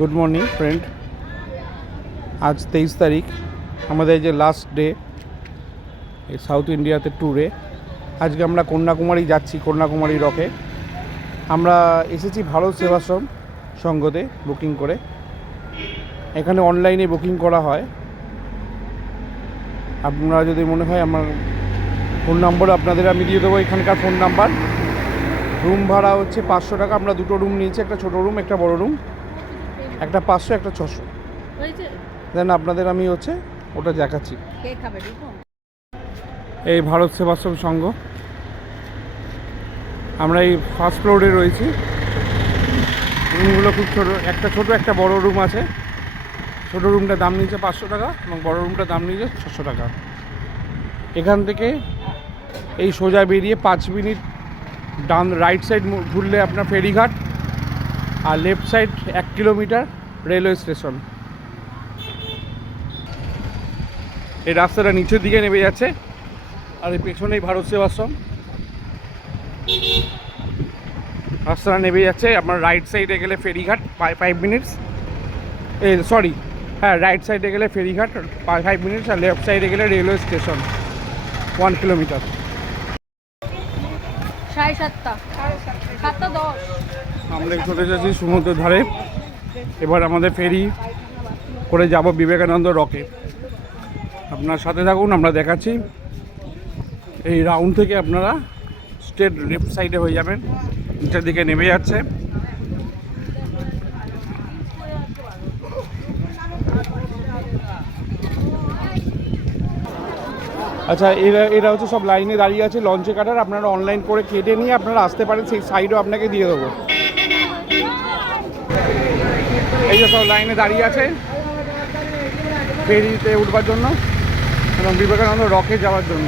Good morning friend. আজ 23 তারিখ, আমাদের যে লাস্ট ডে এই সাউথ ইন্ডিয়াতে ট্যুরে। আজকে আমরা কন্যাকুমারী যাচ্ছি, কন্যাকুমারী রকে। আমরা এসেছি ভারত সেবাশ্রম সঙ্গতে বুকিং করে। এখানে অনলাইনে বুকিং করা হয়। আপনারা যদি মনে হয় আমার ফোন নম্বর আপনাদের আমি দিয়ে দেবো, এখানকার ফোন নাম্বার। রুম ভাড়া হচ্ছে 500 টাকা। আমরা দুটো রুম নিয়েছি, একটা ছোটো রুম, একটা বড় রুম। একটা 500, একটা 600। দেন আপনাদের আমি ওটা দেখাচ্ছি। এই ভারত সেবাশ্রম সংঘ, আমরা এই ফার্স্ট ফ্লোরে রয়েছি। রুমগুলো খুব ছোটো, একটা ছোটো একটা বড় রুম আছে। ছোটো রুমটার দাম নিয়েছে 500 টাকা এবং বড় রুমটার দাম নিয়েছে 600 টাকা। এখান থেকে এই সোজা বেরিয়ে 5 মিনিট ডান রাইট সাইড ঘুরলে আপনার ফেরিঘাট, আর left side 1 kilometre railway station. এই রাস্তাটা নিচের দিকে নেমে যাচ্ছে, আর এই পেছনেই ভারত সেবাশ্রম। রাস্তাটা নেমে যাচ্ছে। আপনার রাইট সাইডে গেলে ফেরিঘাট 5 মিনিটস, রাইট সাইডে গেলে ফেরিঘাট 5 মিনিটস, আর লেফট সাইডে গেলে রেলওয়ে স্টেশন 1 কিলোমিটার। 7:30 আমরা চলে যাচ্ছি সমুদ্রের ধারে। এবার আমাদের ফেরি করে যাব বিবেকানন্দ রকে। আপনার সাথে থাকুন, আমরা দেখাচ্ছি। এই রাউন্ড থেকে আপনারা স্ট্রেট লেফট সাইডে হয়ে যাবেন, নিচের দিকে নেমে যাচ্ছে। আচ্ছা, এরা হচ্ছে সব লাইনে দাঁড়িয়ে আছে লঞ্চে কাটার। আপনারা অনলাইন করে কেটে নিয়ে আপনারা আসতে পারেন, সেই সাইডও আপনাকে দিয়ে দেবো। এই যে সব লাইনে দাঁড়িয়ে আছে ফেরিতে উঠবার জন্য এবং বিবেকানন্দ রকে যাওয়ার জন্য।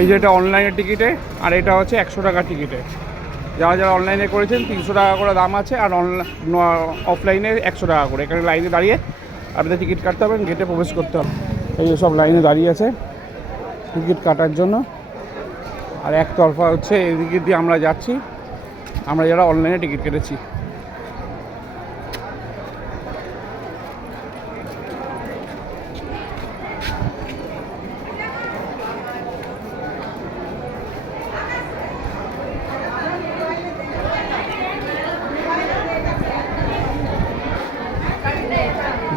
এই যে এটা অনলাইনের টিকিটে, আর এটা হচ্ছে 100 টাকা টিকিটে। যারা যারা অনলাইনে করেছেন 300 টাকা করে দাম আছে, আর অফলাইনে 100 টাকা করে। এখানে লাইনে দাঁড়িয়ে আপনাদের টিকিট কাটতে হবে, গেটে প্রবেশ করতে হবে। এই যে সব লাইনে দাঁড়িয়ে আছে টিকিট কাটার জন্য। আর একতরফা এদিকে দিয়ে আমরা যাচ্ছি, আমরা যারা অনলাইনে টিকিট কেটেছি।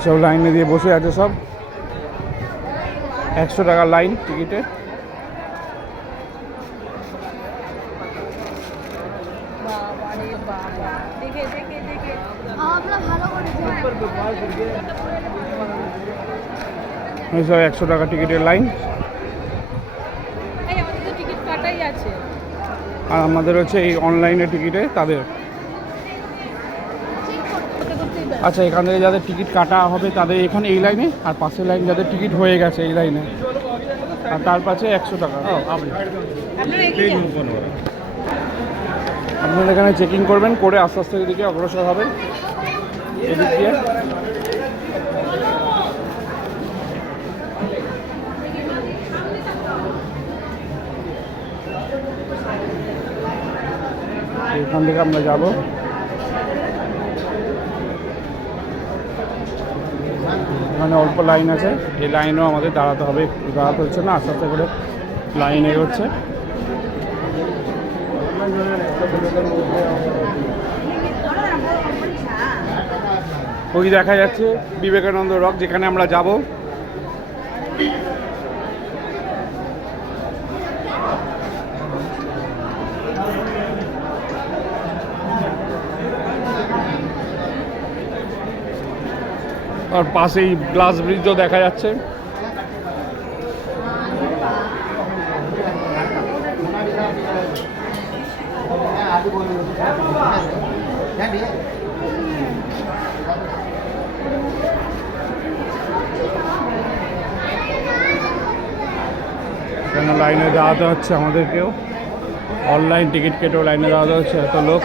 সব লাইনে দিয়ে বসে আছে, সব 100 টাকা লাইন টিকিটে। সব 100 টাকা টিকিটের লাইন। আর আমাদের এই অনলাইনে টিকিটে তাদের। আচ্ছা, এখান থেকে যাদের টিকিট কাটা হবে তাদের এখানে এই লাইনে, আর পাশের লাইন যাদের টিকিট হয়ে গেছে এই লাইনে, আর তার পাশে 100 টাকা। আপনারা এখানে চেকিং করবেন, করে আস্তে আস্তে এদিকে অগ্রসর হবেন। এদিক দিয়ে এখান থেকে আমরা যাব। এখানে অল্প লাইন আছে, এই লাইনেও আমাদের দাঁড়াতে হবে। দাঁড়াতে হচ্ছে না, আস্তে আস্তে করে লাইন এগোচ্ছে। ওই দেখা যাচ্ছে বিবেকানন্দ রক, যেখানে আমরা যাব। আর পাশেই গ্লাস ব্রিজও দেখা যাচ্ছে। এখানে লাইনে দাঁড়াতে হচ্ছে আমাদেরকেও, অনলাইন টিকিট কেটেও লাইনে দাঁড়াতে হচ্ছে, এত লোক।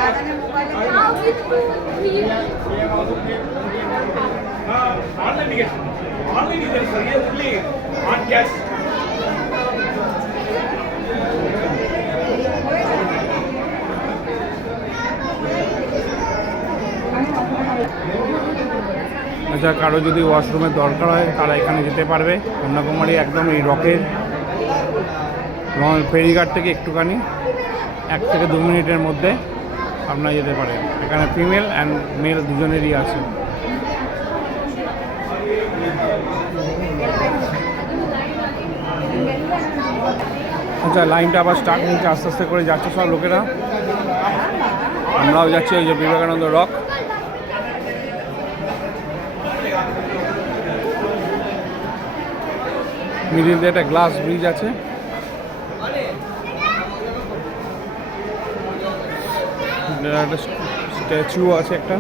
আচ্ছা, কারো যদি ওয়াশরুমের দরকার হয় তারা এখানে যেতে পারবে। কন্যাকুমারী একদম এই রকের ফেরিঘাট থেকে একটুখানি 1 থেকে 2 মিনিটের মধ্যে আপনারা যেতে পারেন। এখানে ফিমেল অ্যান্ড মেল দুজনেরই আছে। আচ্ছা, লাইনটা আবার স্টার্ট হয়েছে, আস্তে আস্তে করে যাচ্ছে সব লোকেরা। আমরাও যাচ্ছি ওই যে বিবেকানন্দ রক। মিডিল দিয়ে একটা গ্লাস ব্রিজ আছে। একটা স্ট্যাচু আছে একটা,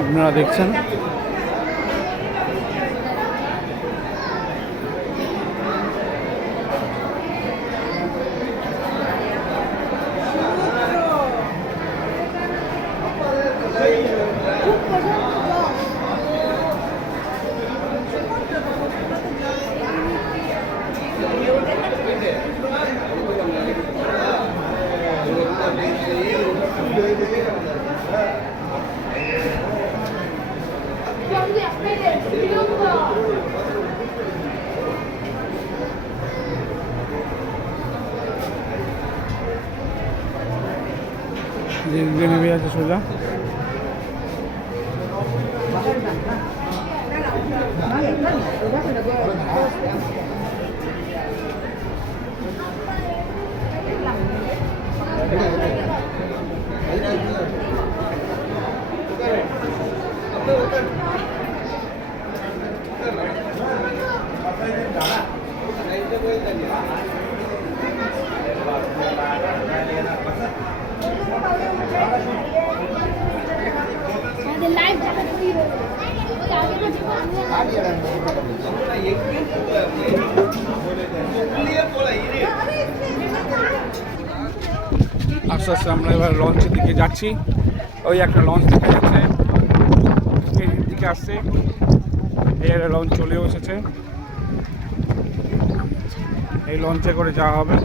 আপনারা দেখছেন। নেমে আছে সোজা। আস্তে আস্তে আমরা এবার লঞ্চের দিকে যাচ্ছি। ওই একটা লঞ্চ দেখা যাচ্ছে ফেরির দিকে আসছে। এই একটা লঞ্চ চলেও এসেছে, এই লঞ্চে করে যাওয়া হবে।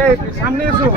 এই সামনে এসো।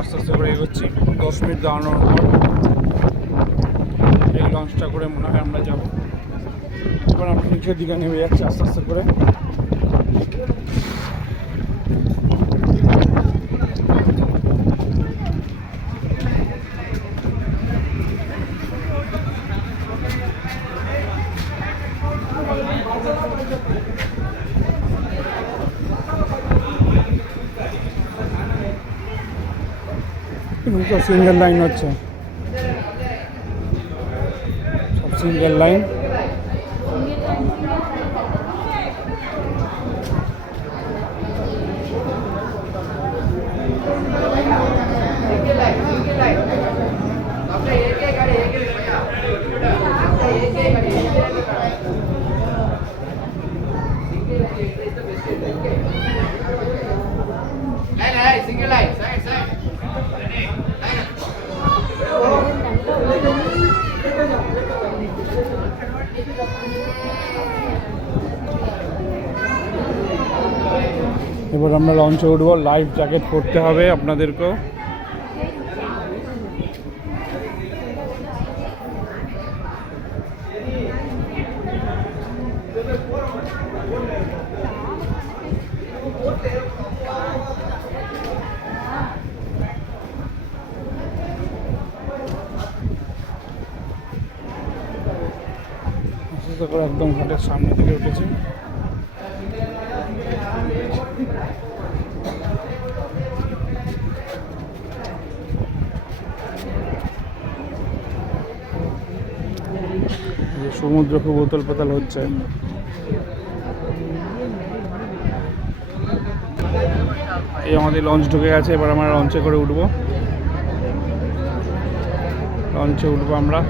আস্তে আস্তে করে এগোচ্ছি। 10 মিনিট দাঁড়ানোর পর এই লঞ্চটা করে মনে হয় আমরা যাবো। এবার আমরা নিচের দিকে নেমে যাচ্ছি আস্তে আস্তে করে। সিঙ্গেল লাইন হচ্ছে, সব সিঙ্গেল লাইন। এবার আমরা লঞ্চে উঠবো, লাইফ জ্যাকেট পরতে হবে আপনাদেরকেও। একদম ঘাটের সামনে থেকে উঠেছে। সমুদ্র খুব উতল পাতাল হচ্ছে। এই আমাদের লঞ্চ ঢুকে গেছে, এবার আমরা লঞ্চে করে উঠবো। লঞ্চে উঠবো আমরা।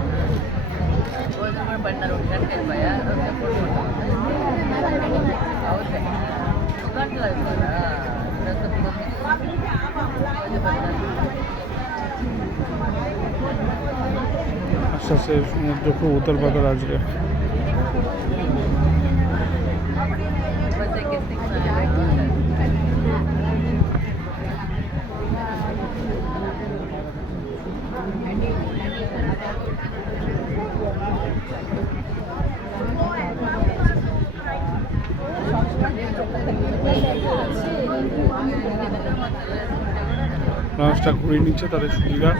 আস্তে আস্তে সমুদ্র খুব উতল পাতল আজকে। লঞ্চটা ঘুরিয়ে নিচ্ছে তাদের সুবিধা।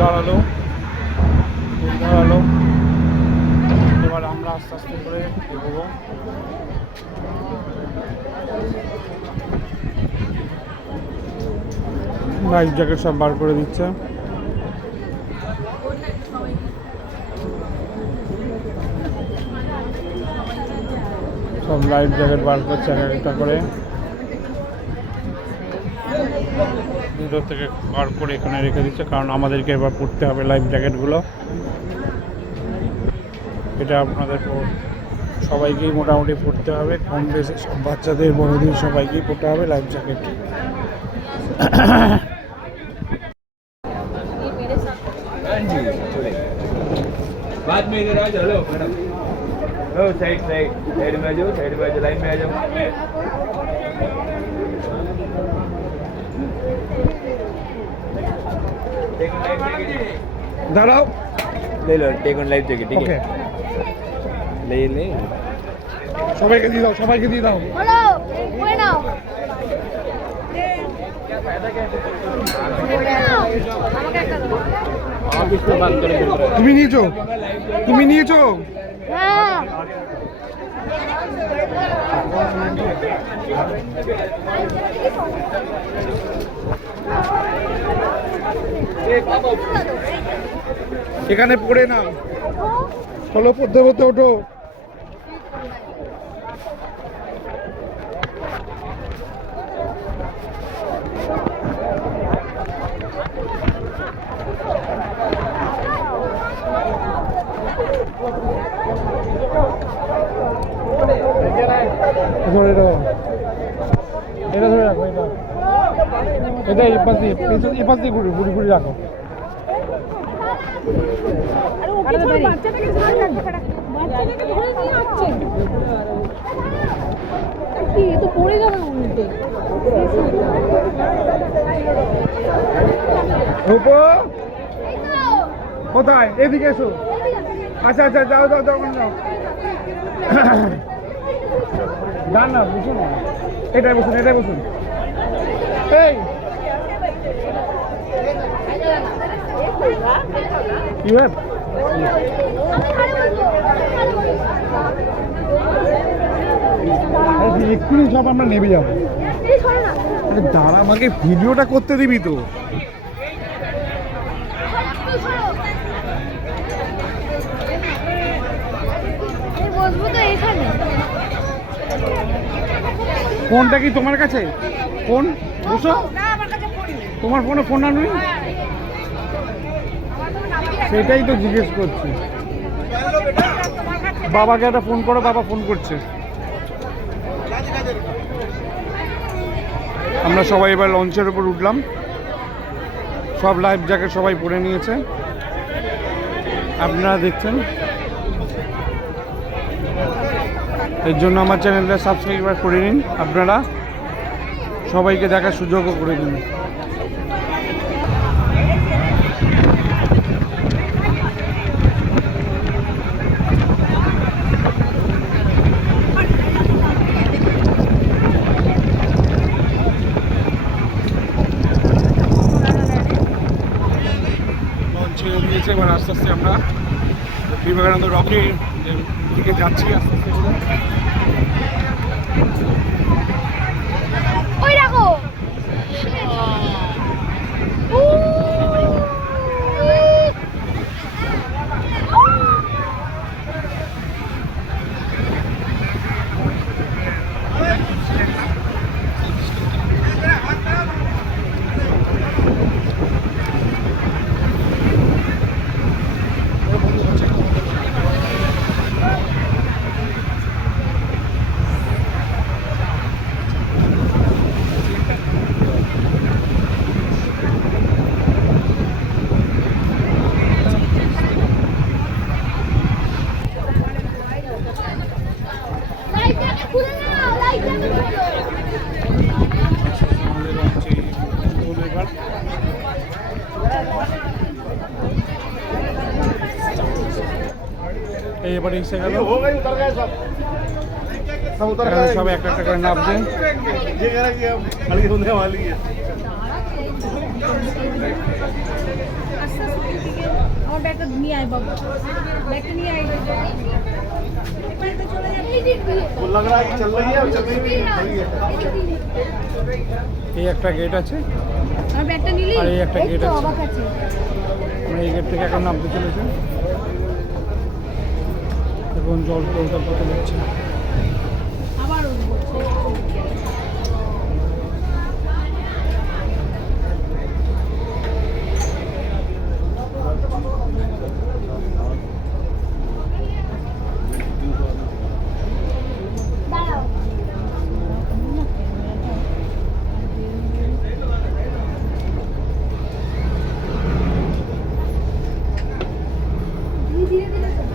দাঁড়ালো, এবার আমরা আস্তে আস্তে করে এগোবো। লাইফ জ্যাকেট সব বার করে দিচ্ছে। সব লাইফ জ্যাকেট বার করছে এক একটা করে, ভিতর থেকে বার করে এখানে রেখে দিচ্ছে, কারণ আমাদেরকে এবার পরতে হবে লাইফ জ্যাকেটগুলো। এটা আপনাদের সবাইকেই মোটামুটি পরতে হবে, কম বেশি সব বাচ্চাদের বড়দের সবাইকেই পরতে হবে লাইফ জ্যাকেট। बाद में इधर आ जाओ मैडम, लो साइड में आ जाओ, लाइन में आ जाओ। দাঁড়াও, ले लो टेक ऑन लाइफ जैकेट, ठीक है? ले সবাইকে দিয়ে দাও, সবাইকে দিয়ে দাও। হ্যালো, কই নাও? আমাকে একটা দাও। তুমি নিয়েছো? তুমি নিয়েছো? হ্যাঁ। এখানে পড়ে নাও, চলো পড়তে পড়তে ওঠো। এটা ধরে রাখো, এটা এই পাশ দিয়ে ঘুরি রাখো। বাচ্চাটাকে ধরে নিয়ে আসছে কি এ তো পড়ে যাবে উল্টে রূপো কোথায়? এদিকে এসো। আচ্ছা আচ্ছা, যাও যাও যাও যাও, যান না, বসুন না, এটাই বসুন, এটাই বসুন। এই কি ভাই, এক্ষুনি সব আমরা নেমে যাবো। আরে দাঁড়া, আমাকে ভিডিওটা করতে দিবি তো। বসবো তো এখানে ফোনটা কি তোমার কাছে? ফোন বসো, তোমার ফোনে ফোন আনবি? সেটাই তো জিজ্ঞেস করছি। বাবাকে একটা ফোন করো, বাবা ফোন করছে। আমরা সবাই এবার লঞ্চের উপর উঠলাম, সব লাইফ জ্যাকেট সবাই পরে নিয়েছে, আপনারা দেখছেন। এর জন্য আমার চ্যানেলটা সাবস্ক্রাইব করে নিন, আপনারা সবাইকে দেখার সুযোগও করে দিন। ছেড়ে দিয়েছে, এবার আস্তে আস্তে আমরা বিবেকানন্দ রকের দিকে যাচ্ছি আস্তে আস্তে করে। ওই দেখো লাইটটাকে খুলে নাও, লাইটটাকে খুলো। আমাদের লঞ্চে হলো এবার। এই এবার এসে গেল, এখানে সব একটা একটা করে নামছে। আমার ব্যাগটা নিয়ে আয় বাবা, ব্যাগটা নিয়ে আয়। এই একটা গেট আছে, আমার ব্যাগটা নিলি? আর এই একটা গেট আছে। অবাক আছে। আমরা এই গেট থেকে এখন নামতে চলেছে। এখন জল টলটা কত হচ্ছে। আবার উঠবো। দাঁড়াও। ধীরে ধীরে চলো।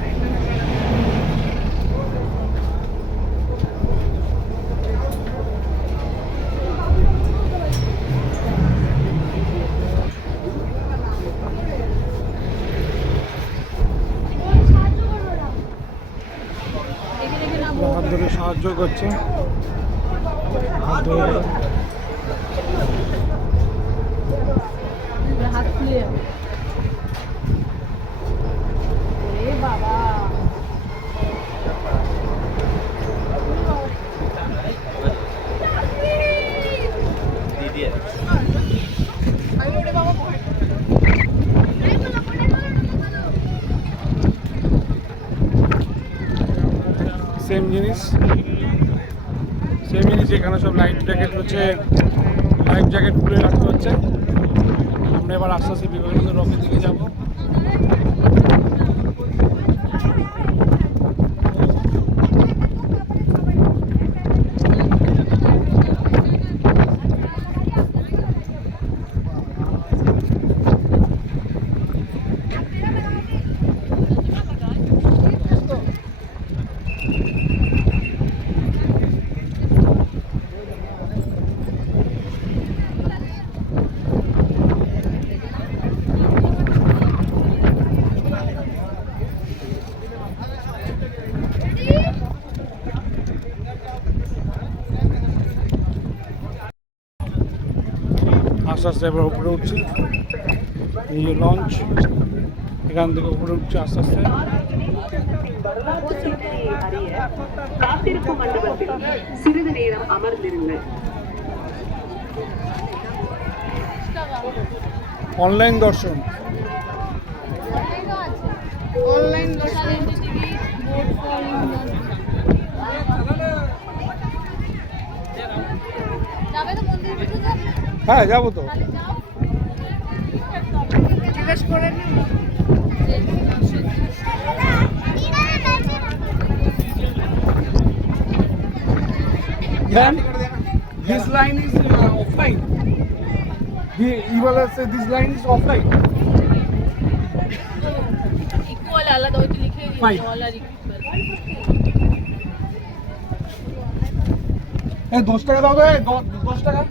হাত ধরে সাহায্য করছে, হাত ধরে হাত খুলে যাবে। ওরে বাবা, সেম জিনিস, সেম জিনিস। এখানে সব লাইফ জ্যাকেট হচ্ছে, লাইফ জ্যাকেট খুলে রাখতে হচ্ছে। আমরা এবার আস্তে আস্তে বিবেকানন্দ রকের দিকে যাব। আস্তে আস্তে এবার উপরে উঠছি। এই যে লঞ্চ, এখান থেকে উপরে উঠছি আস্তে আস্তে। காத்திருப்பு மண்டபத்தில் சிறிது நேரம் அமர்ந்திருங்கள். অনলাইন দর্শন, অনলাইন দর্শন টিকিট বোর্ড ফর যাবে তো মন্দির ভিতরে যাবে? হ্যাঁ যাবো তো। জিজ্ঞেস করে নিন। Then this line is offline. You will say this line is offline. Equal আলাদা ওইটা লিখে দিন Fine. অল আর ইকুয়াল। এই 10 টাকা দাও তো, 10 টাকা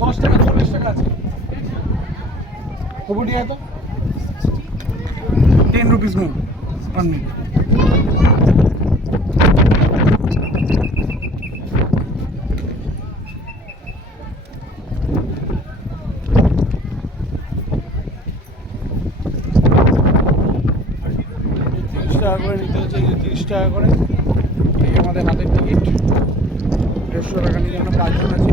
10 টাকা 40 টাকা আছে। কবুটি है तो 10 rupees more per minute. টাকা করে নিতে হচ্ছে, 30 টাকা করে। এই আমাদের হাতের টিকিট, 150 টাকা নিয়ে আমরা 5 জন আছি।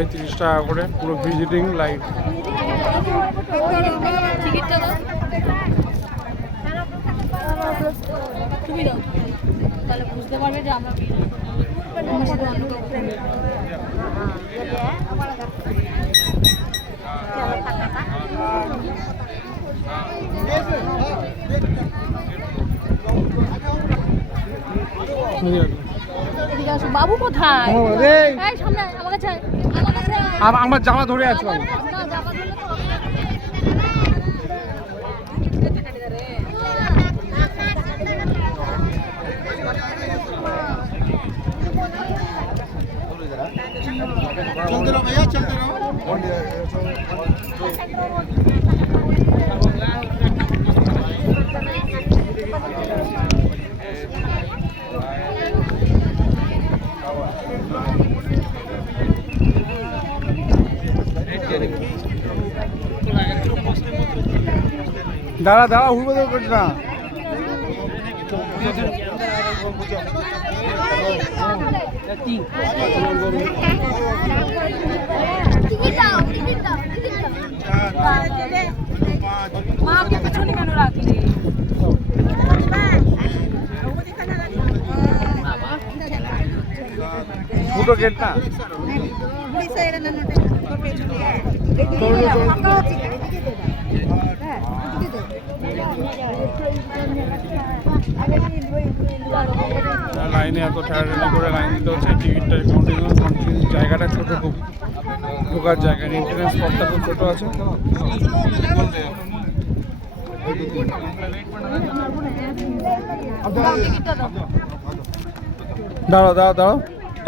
এই 30 টাকা করে পুরো ভিজিটিং লাইভ। টিকিটটা দাও। তুমি দাও, তাহলে বুঝতে পারবে যে আমরা আমার সাথে অন্য কাউকে এদিকে আসো। বাবু কোথায়? এই, এই সামনে আয়, আমার কাছে আয়, আমার কাছে আয়। আমার জামা ধরে আছো। না, জামা ধরলে তো হবে चलते रहो भैया, चलते रहो। দাঁড়া দাঁড়া, হুড়বো করছি না। টিকিট দাও, টিকিট দাও, টিকিট দাও। মা আপনি পিছনে কেন রাখলি? দুটো গেট না। লাইনে এত ঠেলাঠেলি করে লাইন দিতে হচ্ছে, টিকিটটা কন্টিনিউ জায়গাটা ছোটো খুব, ঢোকার জায়গা, এন্ট্রান্স পথটা খুব ছোটো আছে। দাঁড়াও দাঁড়াও দাঁড়াও,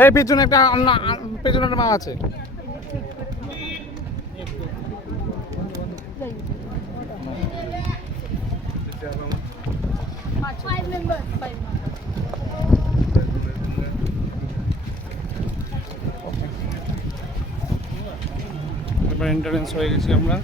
এই পেছনে একটা পেছনে একটা মা আছে। Five members. এবার এন্ট্রান্স হয়ে গেছি আমরা।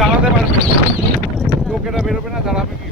দাঁড়াতে পারবে, লোকেরা বেরোবে না, দাঁড়াবে কি?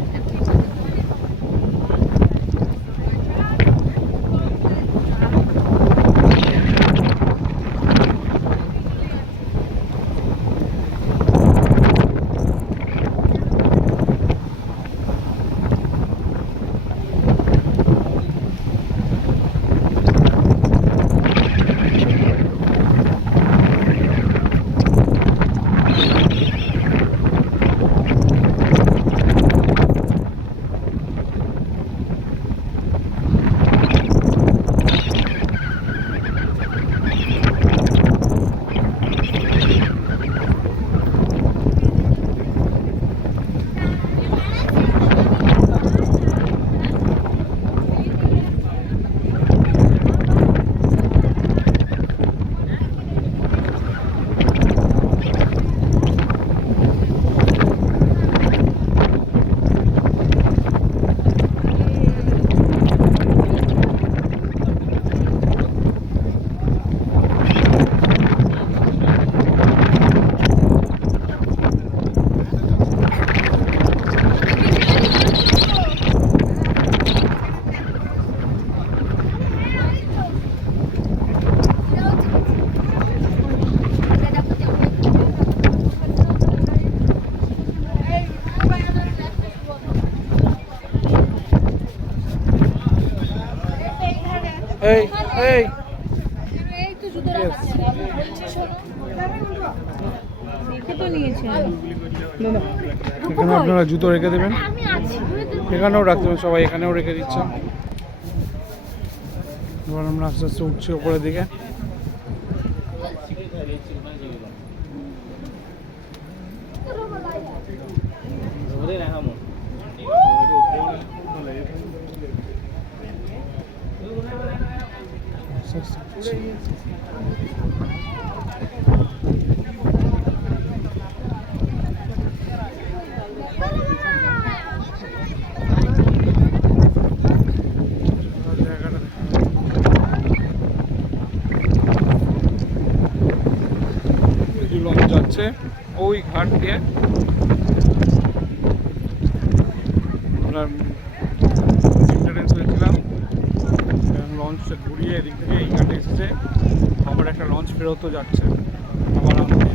এই এই এই তো জুতো রাখার জায়গা আমি বলছি শোনো দেখে তো নিয়েছি আমি। এখানে আপনারা জুতো রেখে দেবেন, আমি আছি এখানেও রাখতে হবে, সবাই এখানেও রেখে দিচ্ছে। এবার আমরা আস্তে আস্তে উঠছি ওপরের দিকে। আস্তে আস্তে উঠছি। লঞ্চ যাচ্ছে ওই ঘাট দিয়ে। আমরা এন্টারেন্স হয়েছিলাম, লঞ্চটা ঘুরিয়ে এদিক থেকে এই ঘাটে এসেছে, আবার একটা লঞ্চ ফেরতও যাচ্ছে আবার আমাদের।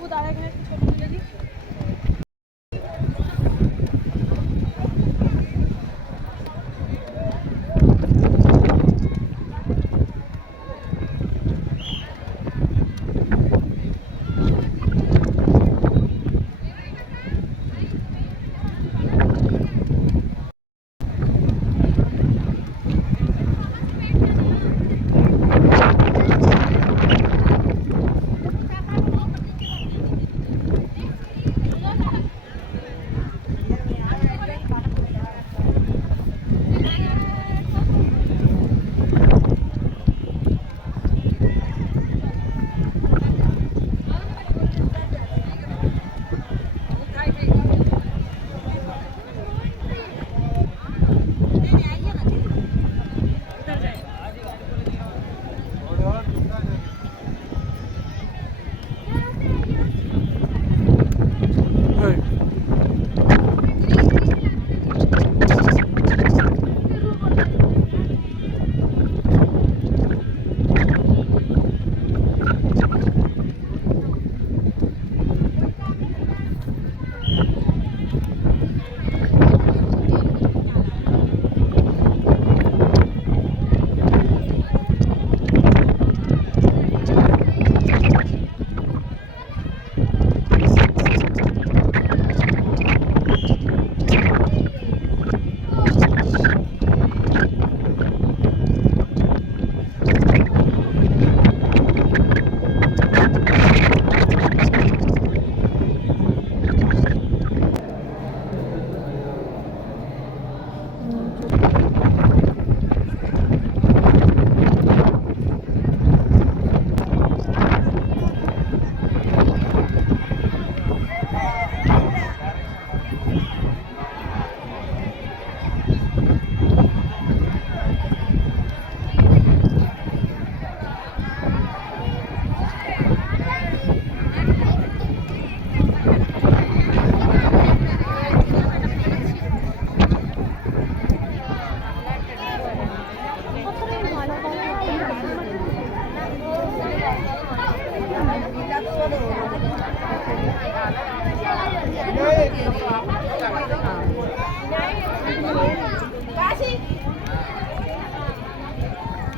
তবু দাঁড়া এখানে একটু ছবি তুলে দিই।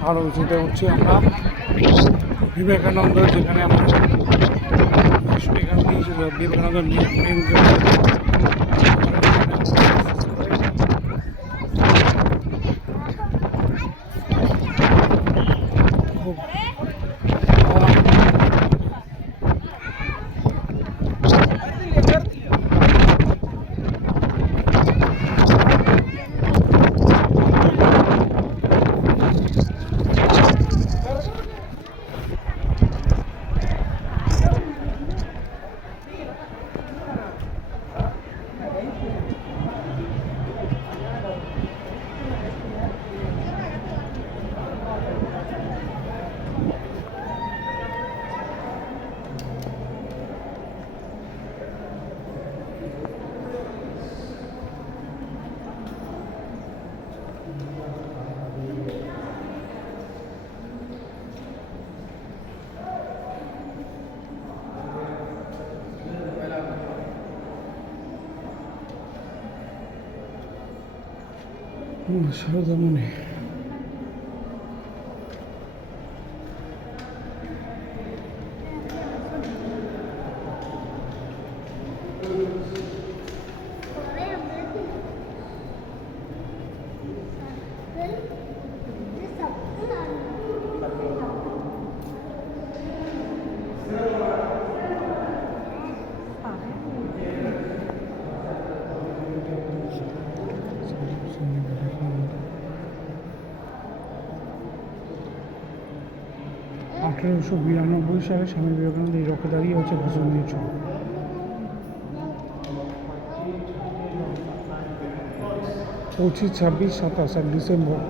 আরও উঁচুতে উঠছি আমরা বিবেকানন্দ, যেখানে আমরা বিবেকানন্দ মেন খুব সারদামণি আঠেরোশো 92 সালে স্বামী বিবেকানন্দ এই রকে দাঁড়িয়ে হচ্ছে ভাষণ দিয়েছিল। 25, 26, 27 আর ডিসেম্বর।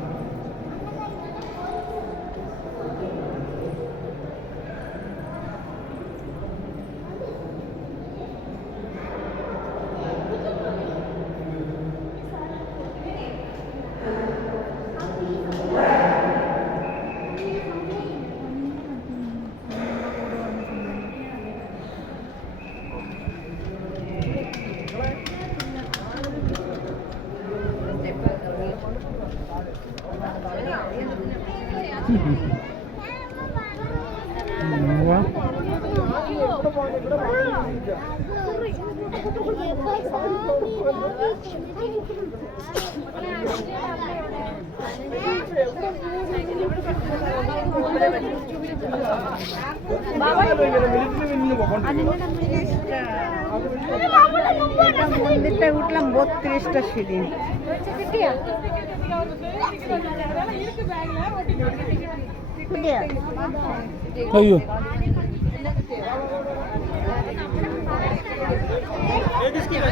বাবা মন্দিরটায় উঠলাম 32টা সিঁড়ি। আইয়ো ये किसकी है?